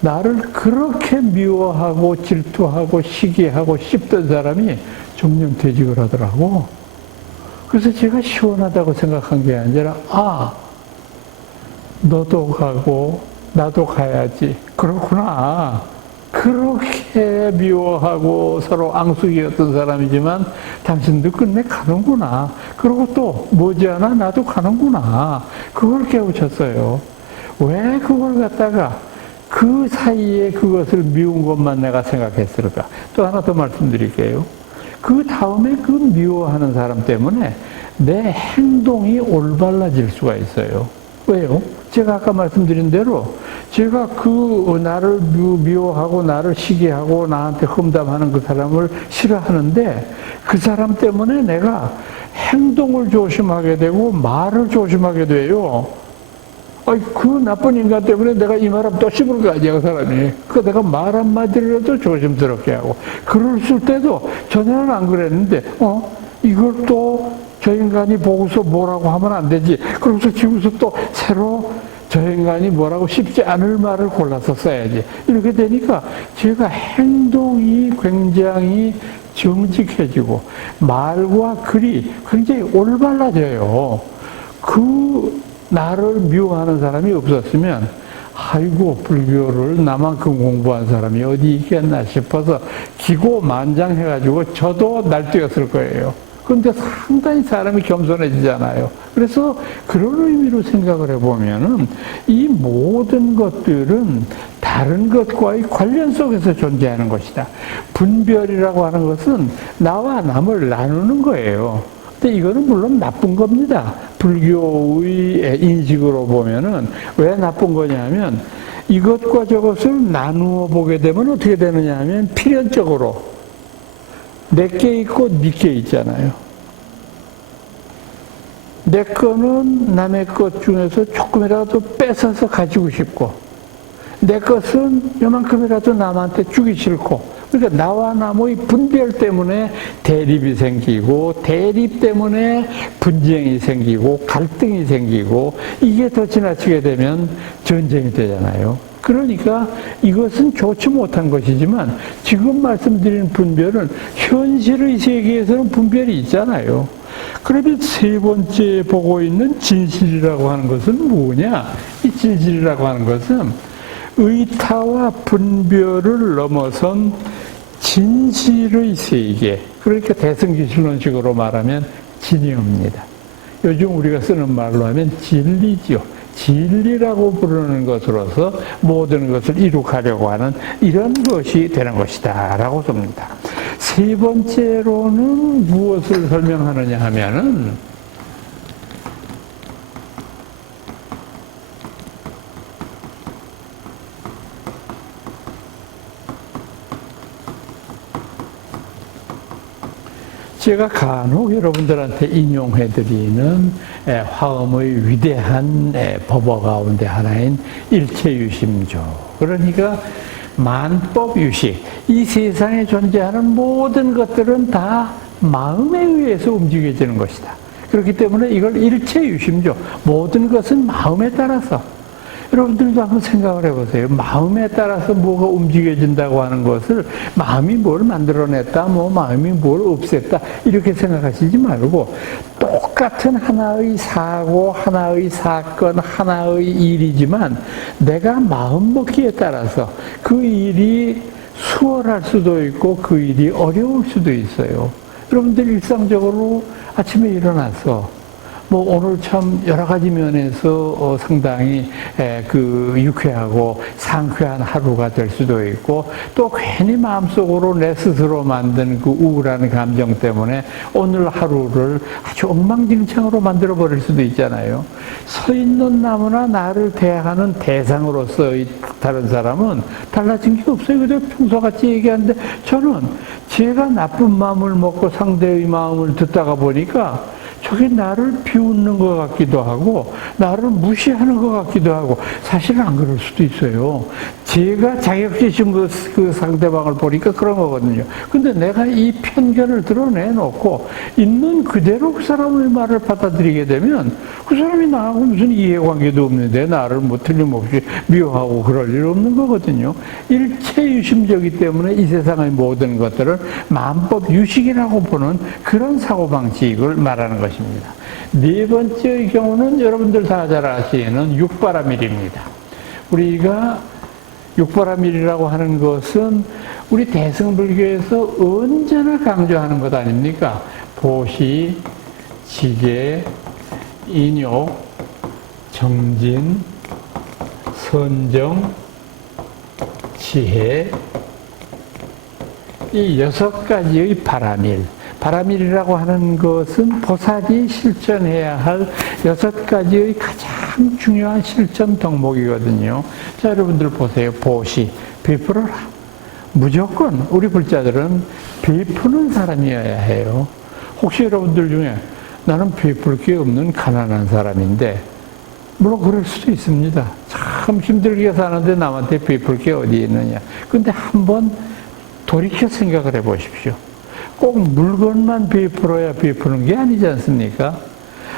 나를 그렇게 미워하고 질투하고 시기하고 씹던 사람이 정년 퇴직을 하더라고. 그래서 제가 시원하다고 생각한 게 아니라, 너도 가고 나도 가야지. 그렇구나. 그렇게 미워하고 서로 앙숙이었던 사람이지만 당신도 끝내 가는구나. 그리고 또 머지않아 나도 가는구나. 그걸 깨우쳤어요. 왜 그걸 갖다가 그 사이에 그것을 미운 것만 내가 생각했을까? 또 하나 더 말씀드릴게요. 그 다음에 그 미워하는 사람 때문에 내 행동이 올바라질 수가 있어요. 왜요? 제가 아까 말씀드린 대로 제가 그 나를 미워하고 나를 시기하고 나한테 험담하는 그 사람을 싫어하는데 그 사람 때문에 내가 행동을 조심하게 되고 말을 조심하게 돼요. 아이, 그 나쁜 인간 때문에 내가 이 말하면 또 씹을 거 아니야, 그 사람이. 그 내가 말 한마디라도 조심스럽게 하고. 그랬을 때도 전에는 안 그랬는데, 이걸 또 저 인간이 보고서 뭐라고 하면 안 되지. 그러면서 지금서 또 새로 저 인간이 뭐라고 쉽지 않을 말을 골라서 써야지. 이렇게 되니까 제가 행동이 굉장히 정직해지고 말과 글이 굉장히 올바라져요. 그 나를 미워하는 사람이 없었으면 아이고 불교를 나만큼 공부한 사람이 어디 있겠나 싶어서 기고만장해가지고 저도 날뛰었을 거예요. 그런데 상당히 사람이 겸손해지잖아요. 그래서 그런 의미로 생각을 해보면은 이 모든 것들은 다른 것과의 관련 속에서 존재하는 것이다. 분별이라고 하는 것은 나와 남을 나누는 거예요. 근데 이거는 물론 나쁜 겁니다. 불교의 인식으로 보면은 왜 나쁜 거냐면 이것과 저것을 나누어 보게 되면 어떻게 되느냐 하면 필연적으로 내게 있고 네게 있잖아요. 내 거는 남의 것 중에서 조금이라도 뺏어서 가지고 싶고 내 것은 요만큼이라도 남한테 주기 싫고 그러니까 나와 남의 분별 때문에 대립이 생기고 대립 때문에 분쟁이 생기고 갈등이 생기고 이게 더 지나치게 되면 전쟁이 되잖아요. 그러니까 이것은 좋지 못한 것이지만 지금 말씀드린 분별은 현실의 세계에서는 분별이 있잖아요. 그러면 세 번째 보고 있는 진실이라고 하는 것은 뭐냐? 이 진실이라고 하는 것은 의타와 분별을 넘어선 진실의 세계, 그러니까 대승기술론식으로 말하면 진리입니다. 요즘 우리가 쓰는 말로 하면 진리지요. 진리라고 부르는 것으로서 모든 것을 이룩하려고 하는 이런 것이 되는 것이다 라고 봅니다. 세 번째로는 무엇을 설명하느냐 하면은 제가 간혹 여러분들한테 인용해드리는 화엄의 위대한 법어 가운데 하나인 일체유심조. 그러니까 만법유식. 이 세상에 존재하는 모든 것들은 다 마음에 의해서 움직여지는 것이다. 그렇기 때문에 이걸 일체유심조. 모든 것은 마음에 따라서. 여러분들도 한번 생각을 해보세요. 마음에 따라서 뭐가 움직여진다고 하는 것을 마음이 뭘 만들어냈다, 마음이 뭘 없앴다 이렇게 생각하시지 말고 똑같은 하나의 사고, 하나의 사건, 하나의 일이지만 내가 마음먹기에 따라서 그 일이 수월할 수도 있고 그 일이 어려울 수도 있어요. 여러분들 일상적으로 아침에 일어나서 오늘 참 여러 가지 면에서 상당히 유쾌하고 상쾌한 하루가 될 수도 있고 또 괜히 마음속으로 내 스스로 만든 그 우울한 감정 때문에 오늘 하루를 아주 엉망진창으로 만들어버릴 수도 있잖아요. 서 있는 나무나 나를 대하는 대상으로서 다른 사람은 달라진 게 없어요. 그저 평소같이 얘기하는데 저는 제가 나쁜 마음을 먹고 상대의 마음을 듣다가 보니까 저게 나를 비웃는 것 같기도 하고 나를 무시하는 것 같기도 하고 사실은 안 그럴 수도 있어요. 제가 자격지심 그 상대방을 보니까 그런 거거든요. 근데 내가 이 편견을 드러내놓고 있는 그대로 그 사람의 말을 받아들이게 되면 그 사람이 나하고 무슨 이해관계도 없는데 나를 틀림없이 미워하고 그럴 일 없는 거거든요. 일체유심적이기 때문에 이 세상의 모든 것들을 만법유식이라고 보는 그런 사고방식을 말하는 것입니다. 네 번째의 경우는 여러분들 다 잘 아시는 육바라밀입니다. 우리가 육바라밀이라고 하는 것은 우리 대승불교에서 언제나 강조하는 것 아닙니까? 보시, 지계, 인욕, 정진, 선정, 지혜 이 6가지의 바라밀 바라밀이라고 하는 것은 보살이 실천해야 할 6가지의 가장 중요한 실천 덕목이거든요. 자, 여러분들 보세요. 보시, 베풀어라. 무조건 우리 불자들은 베푸는 사람이어야 해요. 혹시 여러분들 중에 나는 베풀 게 없는 가난한 사람인데, 물론 그럴 수도 있습니다. 참 힘들게 사는데 남한테 베풀 게 어디 있느냐. 근데 한번 돌이켜 생각을 해 보십시오. 꼭 물건만 베풀어야 베푸는 게 아니지 않습니까?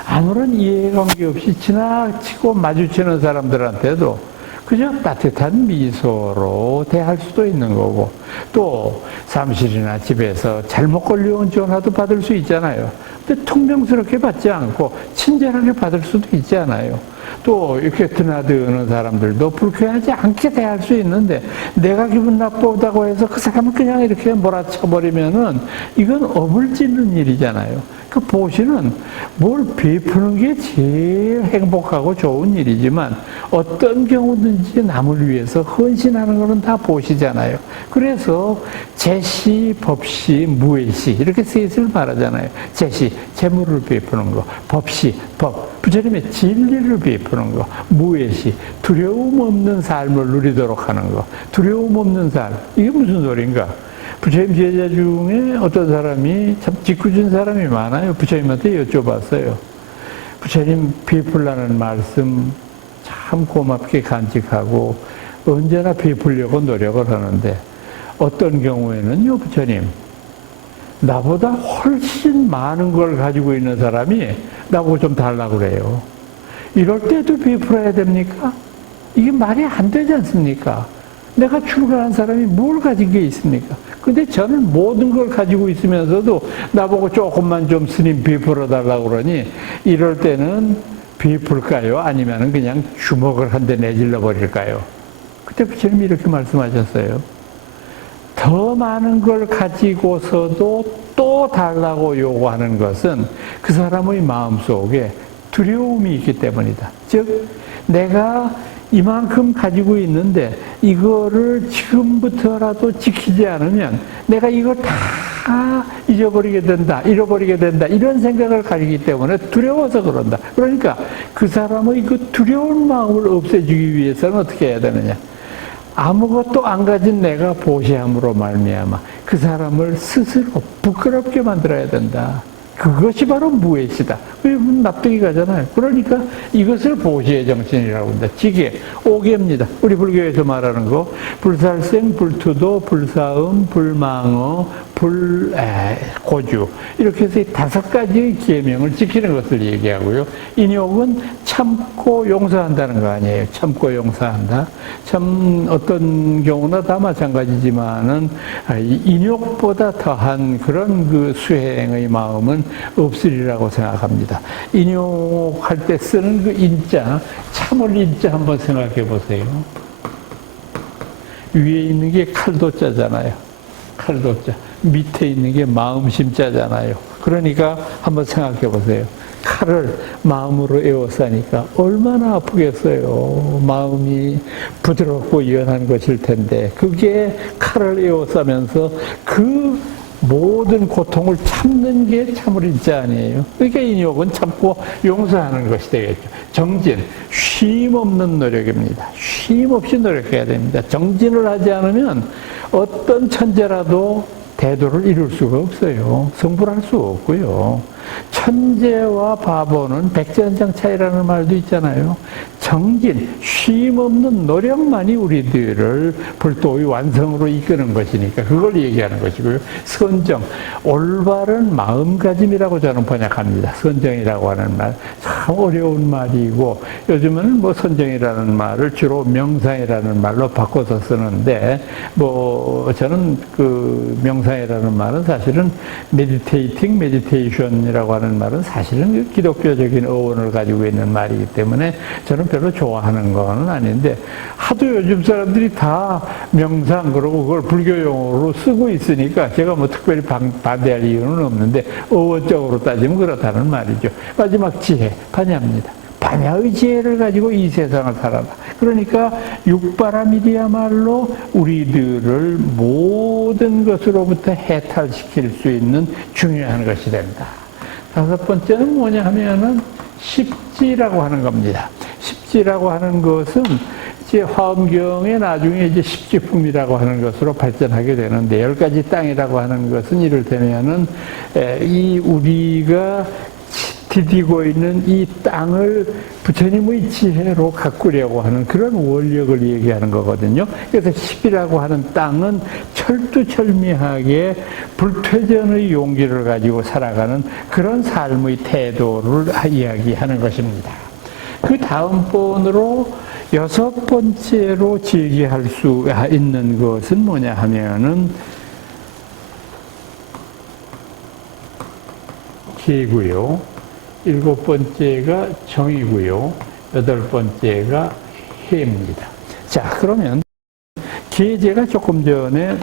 아무런 이해관계 없이 지나치고 마주치는 사람들한테도 그저 따뜻한 미소로 대할 수도 있는 거고, 또 사무실이나 집에서 잘못 걸려온 전화도 받을 수 있잖아요. 근데 퉁명스럽게 받지 않고 친절하게 받을 수도 있잖아요. 또 이렇게 드나드는 사람들도 불쾌하지 않게 대할 수 있는데, 내가 기분 나쁘다고 해서 그 사람을 그냥 이렇게 몰아쳐버리면은 이건 업을 짓는 일이잖아요. 그 보시는 뭘 베푸는 게 제일 행복하고 좋은 일이지만, 어떤 경우든지 남을 위해서 헌신하는 것은 다 보시잖아요. 그래서 제시, 법시, 무예시 이렇게 셋을 말하잖아요. 제시, 재물을 베푸는 거. 법시, 법, 부처님의 진리를 베푸는 거. 무예시, 두려움 없는 삶을 누리도록 하는 거. 두려움 없는 삶. 이게 무슨 소린가? 부처님 제자 중에 어떤 사람이 참 짓궂은 사람이 많아요. 부처님한테 여쭤봤어요. 부처님 베풀라는 말씀 참 고맙게 간직하고 언제나 베풀려고 노력을 하는데, 어떤 경우에는요, 부처님, 나보다 훨씬 많은 걸 가지고 있는 사람이 나보고 좀 달라고 그래요. 이럴 때도 베풀어야 됩니까? 이게 말이 안 되지 않습니까? 내가 출가한 사람이 뭘 가진 게 있습니까? 근데 저는 모든 걸 가지고 있으면서도 나보고 조금만 좀 스님 베풀어 달라고 그러니, 이럴 때는 베풀까요? 아니면 그냥 주먹을 한 대 내질러 버릴까요? 그때 부처님이 이렇게 말씀하셨어요. 더 많은 걸 가지고서도 또 달라고 요구하는 것은 그 사람의 마음속에 두려움이 있기 때문이다. 즉, 내가 이만큼 가지고 있는데 이거를 지금부터라도 지키지 않으면 내가 이걸 다 잊어버리게 된다, 잃어버리게 된다, 이런 생각을 가지기 때문에 두려워서 그런다. 그러니까 그 사람의 그 두려운 마음을 없애주기 위해서는 어떻게 해야 되느냐? 아무것도 안 가진 내가 보시함으로 말미암아 그 사람을 스스로 부끄럽게 만들어야 된다. 그것이 바로 무예시다. 납득이 가잖아요. 그러니까 이것을 보시의 정신이라고 합니다. 지계, 오계입니다. 우리 불교에서 말하는 거, 불살생, 불투도, 불사음, 불망어, 불고주, 이렇게 해서 5가지의 계명을 지키는 것을 얘기하고요. 인욕은 참고 용서한다는 거 아니에요. 참고 용서한다. 참 어떤 경우나 다 마찬가지지만은 인욕보다 더한 그런 그 수행의 마음은 없으리라고 생각합니다. 인욕할 때 쓰는 그 인자, 참을 인자 한번 생각해 보세요. 위에 있는 게 칼도자잖아요. 칼도자. 밑에 있는 게 마음심자잖아요. 그러니까 한번 생각해 보세요. 칼을 마음으로 에워싸니까 얼마나 아프겠어요. 마음이 부드럽고 연한 것일 텐데, 그게 칼을 에워싸면서 그 모든 고통을 참는 게 참을 인자 아니에요. 그러니까 인욕은 참고 용서하는 것이 되겠죠. 정진, 쉼 없는 노력입니다. 쉼 없이 노력해야 됩니다. 정진을 하지 않으면 어떤 천재라도 대도를 이룰 수가 없어요. 성불할 수 없고요. 천재와 바보는 백전장 차이라는 말도 있잖아요. 정진, 쉼 없는 노력만이 우리들을 불도의 완성으로 이끄는 것이니까 그걸 얘기하는 것이고요. 선정, 올바른 마음가짐이라고 저는 번역합니다. 선정이라고 하는 말, 참 어려운 말이고, 요즘은 뭐 선정이라는 말을 주로 명상이라는 말로 바꿔서 쓰는데, 뭐 저는 그 명상이라는 말은 사실은 meditating, meditation이라고 하는 말은 사실은 기독교적인 어원을 가지고 있는 말이기 때문에 저는 별로 좋아하는 건 아닌데, 하도 요즘 사람들이 다 명상 그러고 그걸 불교 용어로 쓰고 있으니까 제가 뭐 특별히 반대할 이유는 없는데, 어원적으로 따지면 그렇다는 말이죠. 마지막 지혜, 반야입니다. 반야의 지혜를 가지고 이 세상을 살아라. 그러니까 육바람일이야말로 우리들을 모든 것으로부터 해탈시킬 수 있는 중요한 것이 된다. 다섯 번째는 뭐냐 하면은 십지라고 하는 겁니다. 십지라고 하는 것은 이제 화엄경에 나중에 이제 십지품이라고 하는 것으로 발전하게 되는데, 10가지 땅이라고 하는 것은 이를테면은 이 우리가 디디고 있는 이 땅을 부처님의 지혜로 가꾸려고 하는 그런 원력을 얘기하는 거거든요. 그래서 십이라고 하는 땅은 철두철미하게 불퇴전의 용기를 가지고 살아가는 그런 삶의 태도를 이야기하는 것입니다. 그 다음번으로 여섯 번째로 제기할 수 있는 것은 뭐냐 하면은 계고요. 일곱 번째가 정이고요. 여덟 번째가 해입니다. 자, 그러면 계제가 조금 전에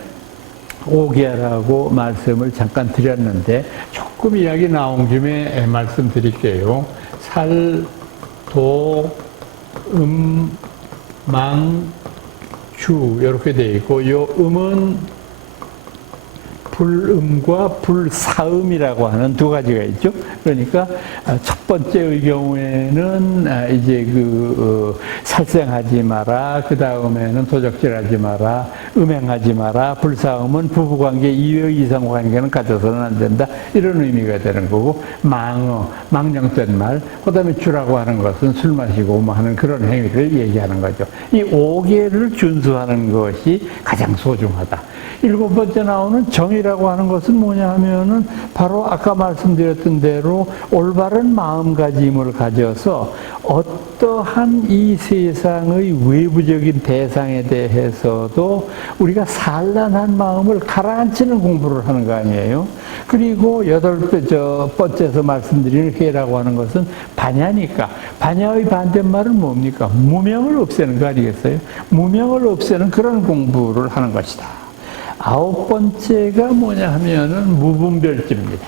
오계라고 말씀을 잠깐 드렸는데, 조금 이야기 나온 김에 말씀드릴게요. 살, 도, 망, 주 이렇게 되어 있고, 요 음은 불음과 불사음이라고 하는 두 가지가 있죠. 그러니까 첫 번째의 경우에는 이제 살생하지 마라, 그 다음에는 도적질하지 마라, 음행하지 마라, 불사음은 부부관계 이외의 이성관계는 가져서는 안 된다, 이런 의미가 되는 거고, 망어, 망령된 말, 그 다음에 주라고 하는 것은 술 마시고 뭐 하는 그런 행위를 얘기하는 거죠. 이 5개를 준수하는 것이 가장 소중하다. 일곱 번째 나오는 정이라고 하는 것은 뭐냐 하면은 바로 아까 말씀드렸던 대로 올바른 마음가짐을 가져서 어떠한 이 세상의 외부적인 대상에 대해서도 우리가 산란한 마음을 가라앉히는 공부를 하는 거 아니에요. 그리고 여덟 번째에서 말씀드리는 해라고 하는 것은 반야니까, 반야의 반대말은 뭡니까? 무명을 없애는 거 아니겠어요? 무명을 없애는 그런 공부를 하는 것이다. 아홉 번째가 뭐냐 하면은 무분별지입니다.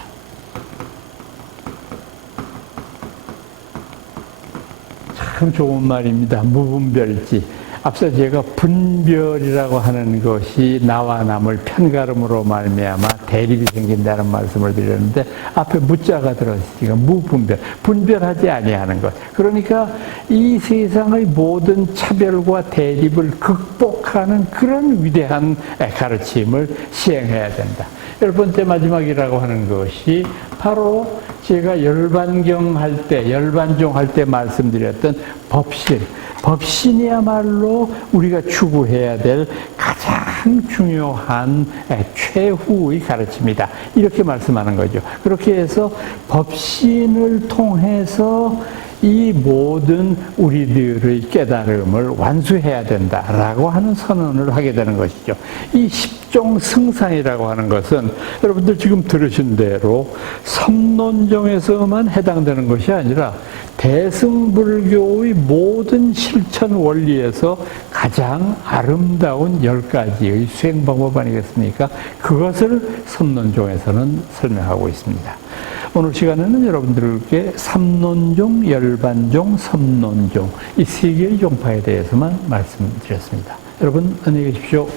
참 좋은 말입니다. 무분별지. 앞서 제가 분별이라고 하는 것이 나와 남을 편가름으로 말미암아 대립이 생긴다는 말씀을 드렸는데, 앞에 무자가 들어있으니까 무분별, 분별하지 아니하는 것. 그러니까 이 세상의 모든 차별과 대립을 극복하는 그런 위대한 가르침을 시행해야 된다. 열 번째 마지막이라고 하는 것이 바로 제가 열반경 할 때, 열반종 할 때 말씀드렸던 법신. 법신이야말로 우리가 추구해야 될 가장 중요한 최후의 가르침이다, 이렇게 말씀하는 거죠. 그렇게 해서 법신을 통해서 이 모든 우리들의 깨달음을 완수해야 된다라고 하는 선언을 하게 되는 것이죠. 이 십종 승상이라고 하는 것은 여러분들 지금 들으신 대로 섬론종에서만 해당되는 것이 아니라 대승불교의 모든 실천 원리에서 가장 아름다운 10가지의 수행 방법 아니겠습니까? 그것을 섬론종에서는 설명하고 있습니다. 오늘 시간에는 여러분들께 삼론종, 열반종, 섬론종 이 세 개의 종파에 대해서만 말씀드렸습니다. 여러분 안녕히 계십시오.